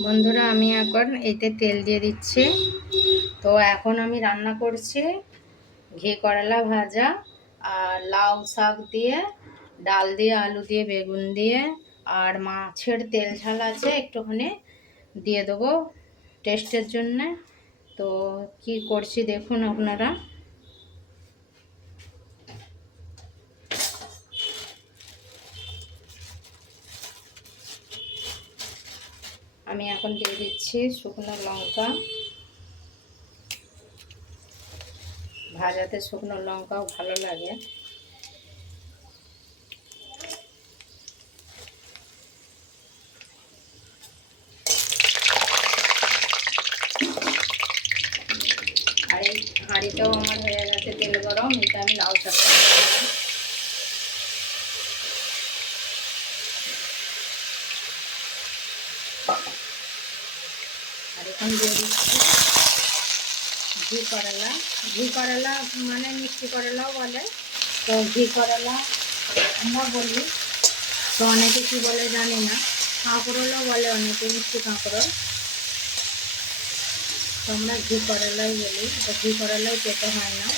বন্ধুরা, আমি এখন এতে তেল দিয়ে দিচ্ছি। তো এখন আমি রান্না করছি ঘি করলা ভাজা আর লাউ শাক দিয়ে, ডাল দিয়ে, আলু দিয়ে, বেগুন দিয়ে, আর মাছের তেল ঝাল আছে একটুখানি দিয়ে দেবো টেস্টের জন্যে। তো কি করছি দেখুন আপনারা। আমি এখন দিয়ে দিচ্ছি শুকনো লঙ্কা। ভাজাতে শুকনো লঙ্কাও ভালো লাগে। আর এই হাঁড়িটাও আমার হয়ে গেছে তেল গরম। এটা আমি লাউ শাকটা দিলাম। আর এখন দিয়ে দিচ্ছি ঘি করলা। ঘি করলা মানে মিষ্টি করলাও বলে, তো ঘি করলা আমরা বলি, তো অনেকে কী বলে জানি না। কাঁকরোলও বলে অনেকে, মিষ্টি কাঁকরোল। তো আমরা ঘি করলাই বলি, তো ঘি করলাই পেতে হয় না।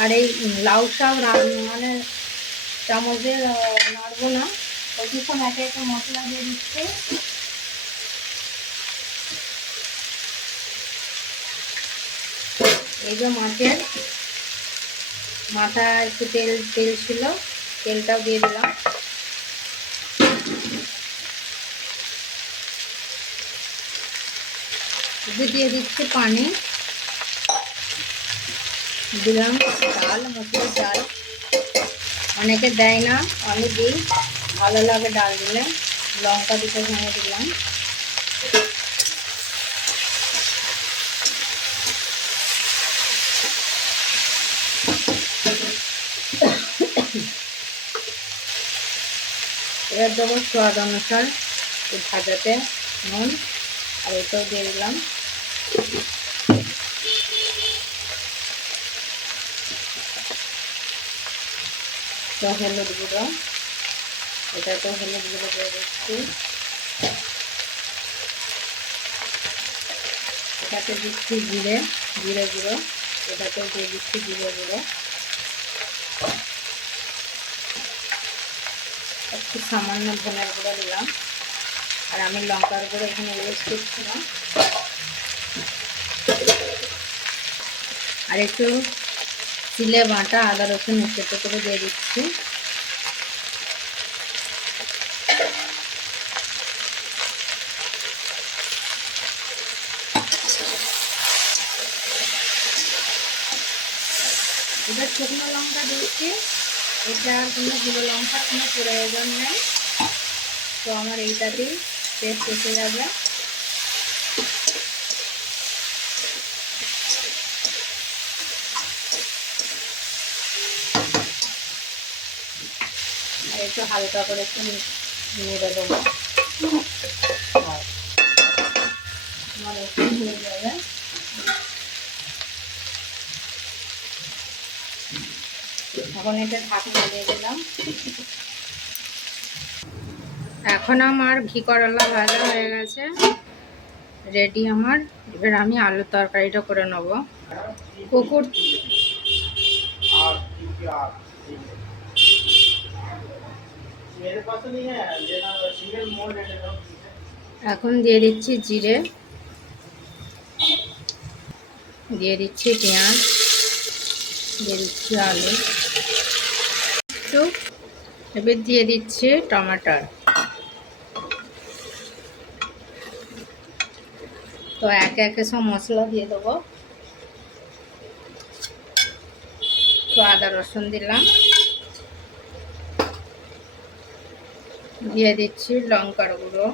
আর এই লাউ শাক মানে চামচে নাড়বো না, তো কিছুক্ষণ একে একে মশলা দিয়ে দিচ্ছে। এই যে মাছের মাথা একটু তেল তেল ছিল, তেলটাও দিয়ে দিলাম। দিয়ে দিচ্ছি পানি, দিলাম ডাল, মসুর ডাল। অনেকে দেয় না, আমি দিই, ভালো লাগে ডাল দিলে। লঙ্কা দুটো ভেঙে দিলাম। এবার দেবো স্বাদ অনুসার ভাজাতে নুন, আর এটাও দিয়ে দিলাম। তো হলুদ গুঁড়ো, এটাতে হলুদ গুঁড়ো দিয়ে দিচ্ছি। এটাতে দিচ্ছি জিরে গুঁড়ো, এটাতেও দিয়ে দিচ্ছি জিরে গুঁড়ো। একটু সামান্য ধনের গুঁড়ো দিলাম। আর আমি লঙ্কার গুঁড়ো এখানে ইউজ করছিলাম। আর একটু চিলে বাটা আদা রসুন একটু করে দিয়ে দিচ্ছি। এবার শুকনো লঙ্কা দিচ্ছি। এটা কোনো গুঁড়ো লঙ্কার কোনো প্রয়োজন নেই, তো আমার এইটাতেই টেস্ট এসে যাবে। আর একটু হালকা করে একটু নেড়ে দেবো। আমার একটু হয়ে যাবে। এখন এটা ঢাকনা দিয়ে দিলাম। এখন আমার ঘি করলা ভাজা হয়ে গেছে, রেডি আমার। এবার আমি আলুর তরকারিটা করে নেব। কুকুর এখন দিয়ে দিচ্ছি জিরে, দিয়ে দিচ্ছি পেঁয়াজ, দিয়ে দিচ্ছি আলু, একটু এবার দিয়ে দিচ্ছি টমাটার। তো একে একে সব মশলা দিয়ে দেবো। তো আদা রসুন দিলাম, দিয়ে দিচ্ছি লঙ্কার গুঁড়ো,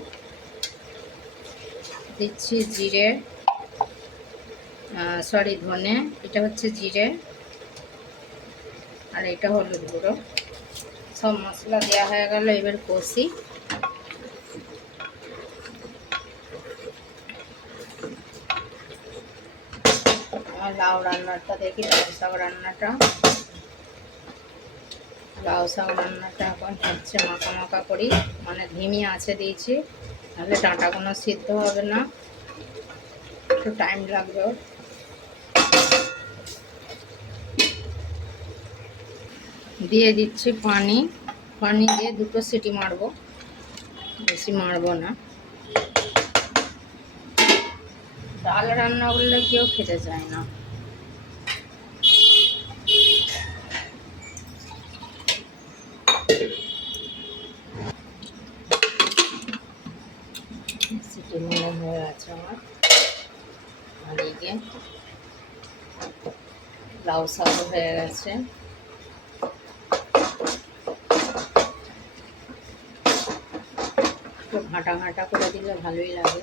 দিচ্ছি জিরে, সরি ধনে, এটা হচ্ছে জিরে, আর এটা হলুদ গুঁড়ো। সব মশলা দেওয়া হয়ে গেল। এবার কষি। আমার লাউ রান্নাটা দেখি, লাউ শাক রান্নাটা। লাউ শাক রান্নাটা এখন হচ্ছে, মাখা মাখা করি, মানে ধিমি আঁচে দিয়েছি, নাহলে ডাঁটাগুলো সিদ্ধ হবে না, একটু টাইম লাগবে। দিয়ে দিচ্ছি পানি, পানি দিয়ে 2টো সিটি মারবো, বেশি মারবো না। ডাল রান্না করলে কেউ খেতে চায় না। সিটি মেরে হয়ে গেছে আমার, আর এদিকে লাউ শাকও হয়ে গেছে। একটু ঘাঁটা ঘাঁটা করে দিলে ভালোই লাগে।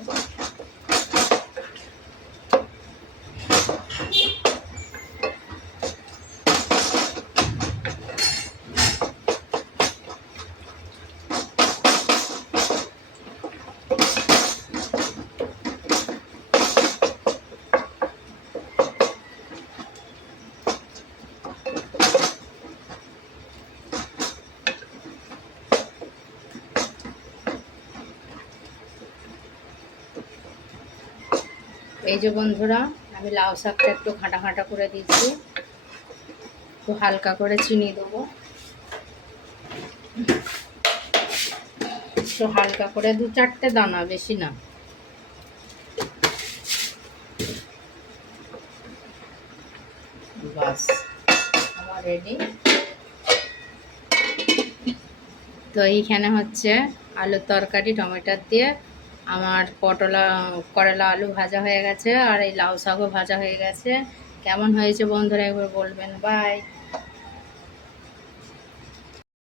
এই যে বন্ধুরা, আমি লাউ শাকটা একটু ঘাঁটা ঘাঁটা করে দিচ্ছি, একটু হালকা করে চিনি দেবো, একটু হালকা করে 2-4টে দানা, বেশি না। বাস আমার রেডি। তো এইখানে হচ্ছে আলুর তরকারি টমেটোর দিয়ে, আমার করলা আলু ভাজা হয়ে গেছে, আর এই লাউ শাকও ভাজা হয়ে গেছে। কেমন হয়েছে বন্ধুরা একবার বলবেন। বাই।